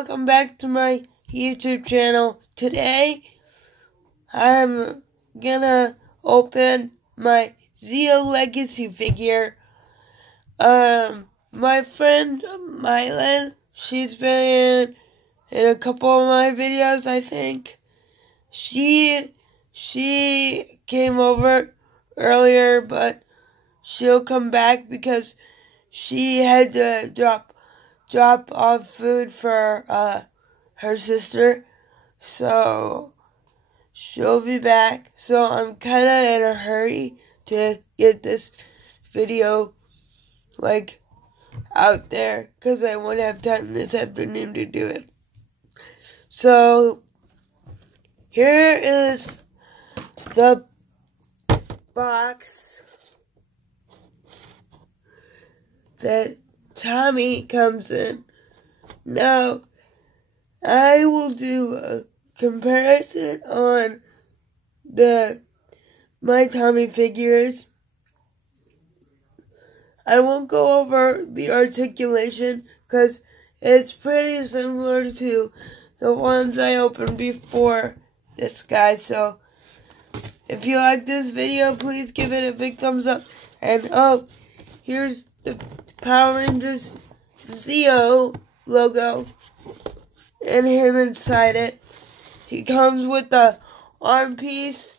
welcome back to my YouTube channel. Today, I'm gonna open my Zeo Legacy figure. My friend, Mylan, she's been in a couple of my videos, I think. She came over earlier, but she'll come back because she had to drop off food for her sister, so she'll be back. So I'm kind of in a hurry to get this video out there because I won't have time this afternoon to do it. So here is the box that Tommy comes in. Now, I will do a comparison on my Tommy figures. I won't go over the articulation because it's pretty similar to the ones I opened before this guy. So, if you like this video, please give it a big thumbs up. And here's the Power Rangers Zeo logo and him inside it. He comes with the arm piece,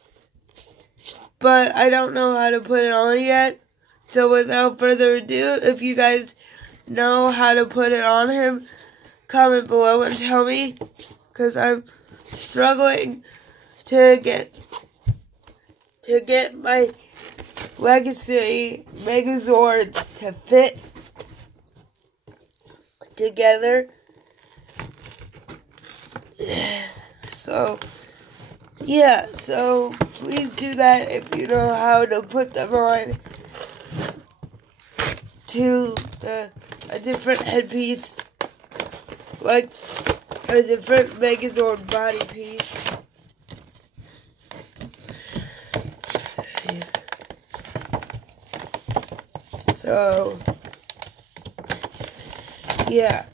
but I don't know how to put it on yet. So without further ado, if you guys know how to put it on him, comment below and tell me, because I'm struggling to get my Legacy Megazords to fit together. So, yeah, so please do that if you know how to put them on to a different headpiece, like a different Megazord body piece. So, yeah,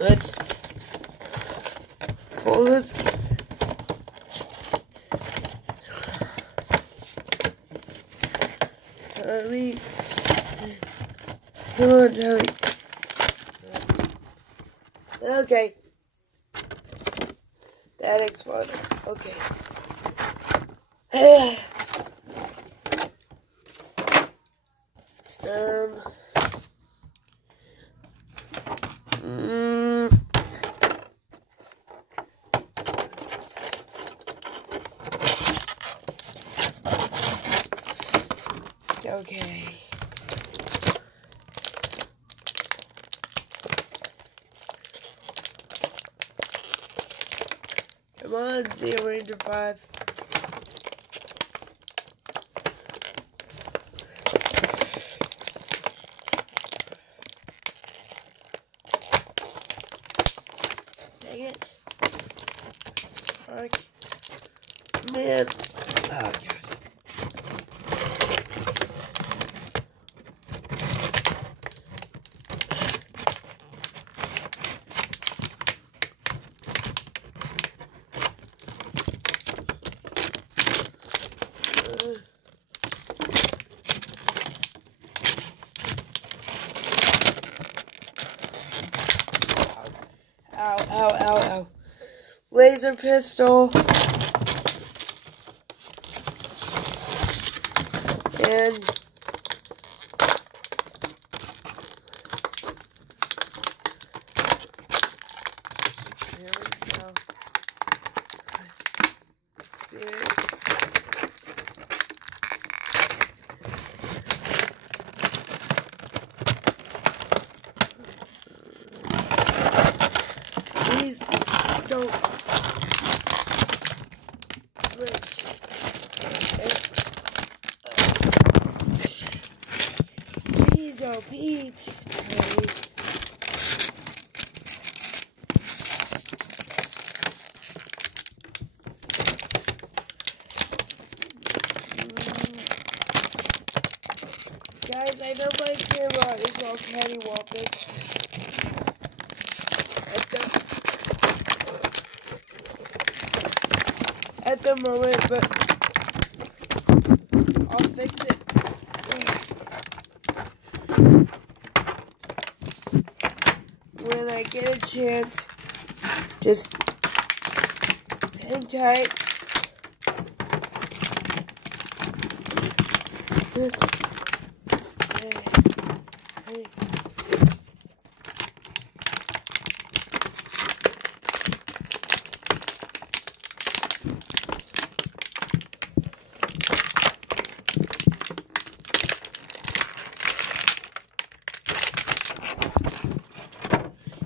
let's pull this. Come on, Tommy. Okay. That exploded. Okay. Okay. Come on, Zeo Ranger 5. Dang it. Fuck. Man. Oh, God. Ow. Laser pistol. And there we go. Please don't switch. Please, oh Pete. Guys, I know my camera is all cattywampus. the moment, but I'll fix it. When I get a chance, just hang tight.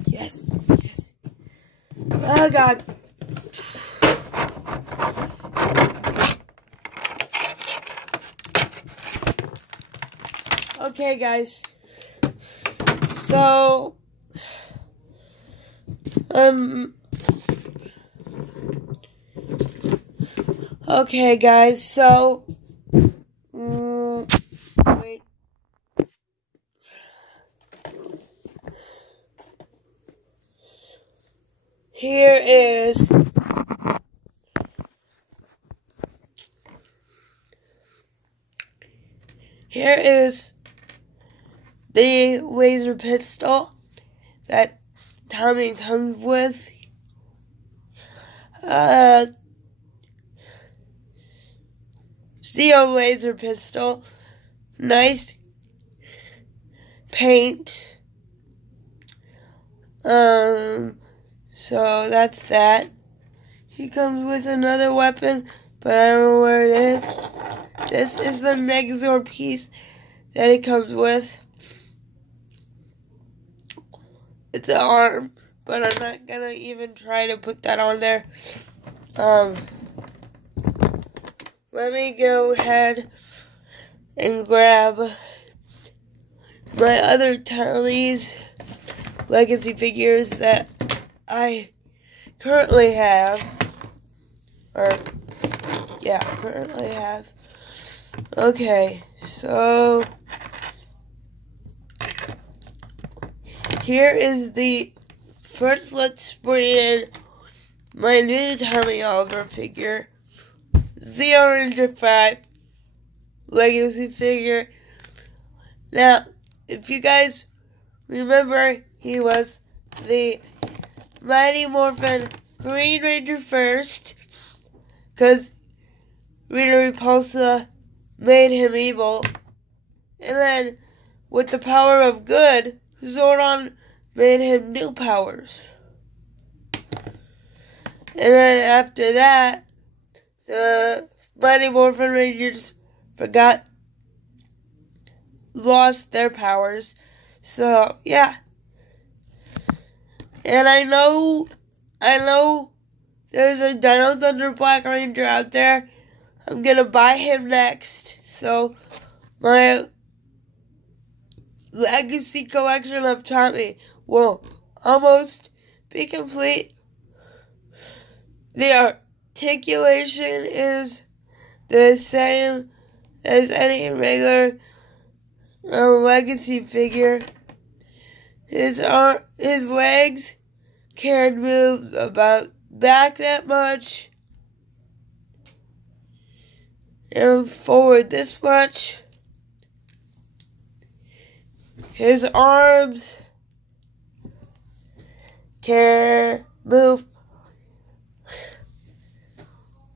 Yes, yes. Oh God. Okay, guys. So, okay, guys. So, wait. Here is the laser pistol that Tommy comes with. Zeo laser pistol. Nice paint. So that's that. He comes with another weapon, but I don't know where it is. This is the Megazord piece that it comes with. It's an arm, but I'm not gonna even try to put that on there. Let me go ahead and grab my other Tommy's legacy figures that I currently have. Currently have. Okay, so here is the first. Let's bring in my new Tommy Oliver figure, Zeo Ranger 5 legacy figure. Now, if you guys remember, he was the Mighty Morphin Green Ranger first, because Rita Repulsa made him evil. And then, with the power of good, Zordon made him new powers. And then after that, the Mighty Morphin Rangers lost their powers. So, yeah. And I know there's a Dino Thunder Black Ranger out there. I'm gonna buy him next. So, my legacy collection of Tommy will almost be complete. The articulation is the same as any regular legacy figure. His legs can move about back that much and forward this much. His arms can move,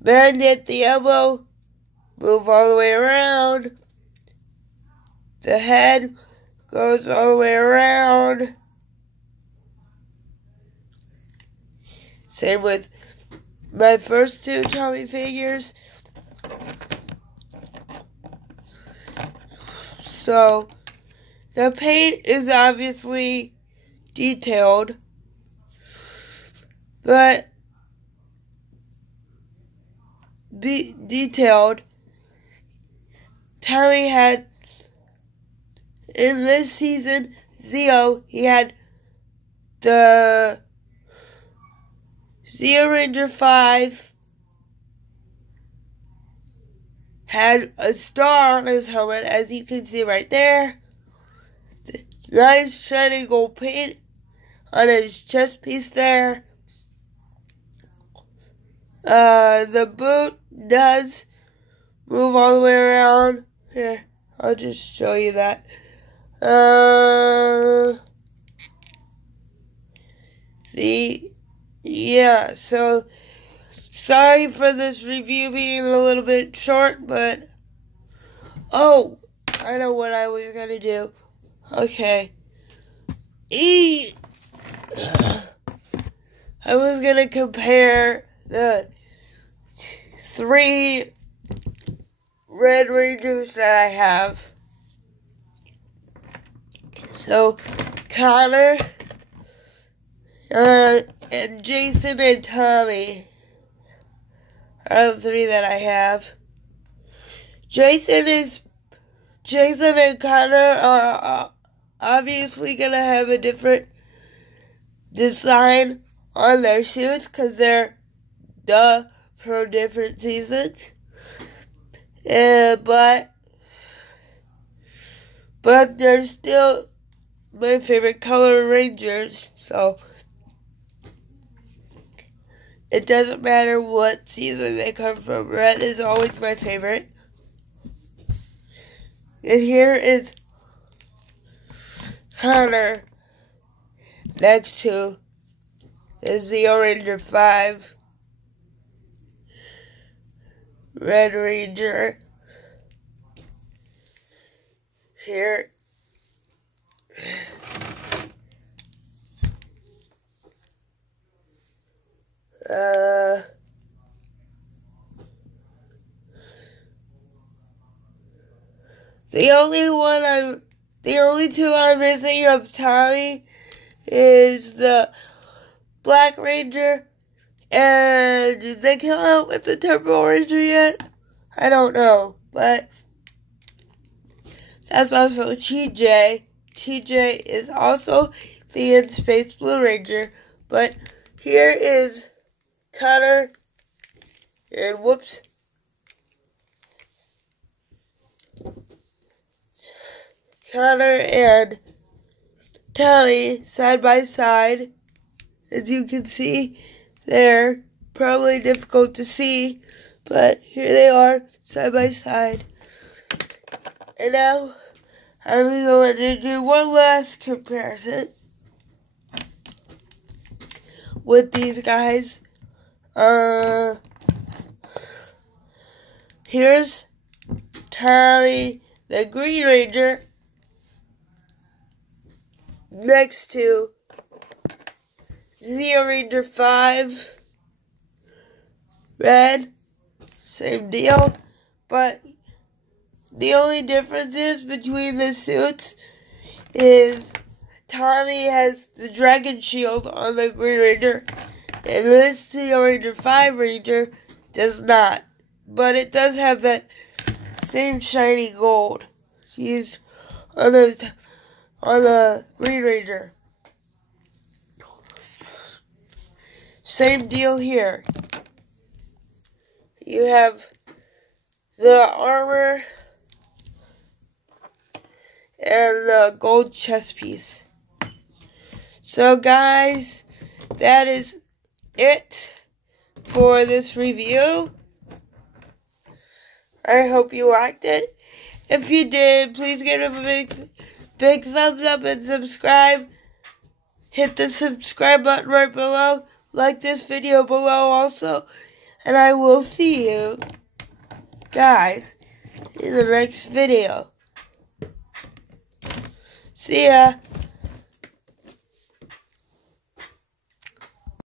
bend at the elbow, move all the way around. The head goes all the way around. Same with my first two Tommy figures. So, the paint is obviously detailed, but Tommy had, in this season, Zeo, he had the Zeo Ranger 5, had a star on his helmet, as you can see right there. Nice shiny gold paint on his chest piece there. The boot does move all the way around. Here, I'll just show you that. Yeah, so sorry for this review being a little bit short, but oh, I know what I was gonna do. Okay. I was gonna compare the 3 Red Rangers that I have. So, Connor, and Jason and Tommy are the 3 that I have. Jason and Connor are obviously gonna have a different design on their suits because they're from different seasons. But they're still my favorite color Rangers, so it doesn't matter what season they come from. Red is always my favorite. And here is Connor next to the Zeo Ranger 5 Red Ranger. Here. The only 2 I'm missing of Tommy is the Black Ranger, and did they come out with the Turbo Ranger yet? I don't know, but that's also TJ. TJ is also the In-Space Blue Ranger, but here is Connor, and whoops. Connor and Tommy side by side. As you can see, they're probably difficult to see, but here they are side by side. And now I'm going to do one last comparison with these guys. Here's Tommy, the Green Ranger, next to Zeo Ranger 5 Red. Same deal, but the only difference is between the suits is Tommy has the dragon shield on the Green Ranger, and this Zeo Ranger 5 Ranger does not. But it does have that same shiny gold used on the Green Ranger. Same deal here. You have the armor and the gold chest piece. So guys, that is it for this review. I hope you liked it. If you did, please give it a big thumbs up and subscribe. Hit the subscribe button right below. Like this video below also. And I will see you guys in the next video. See ya.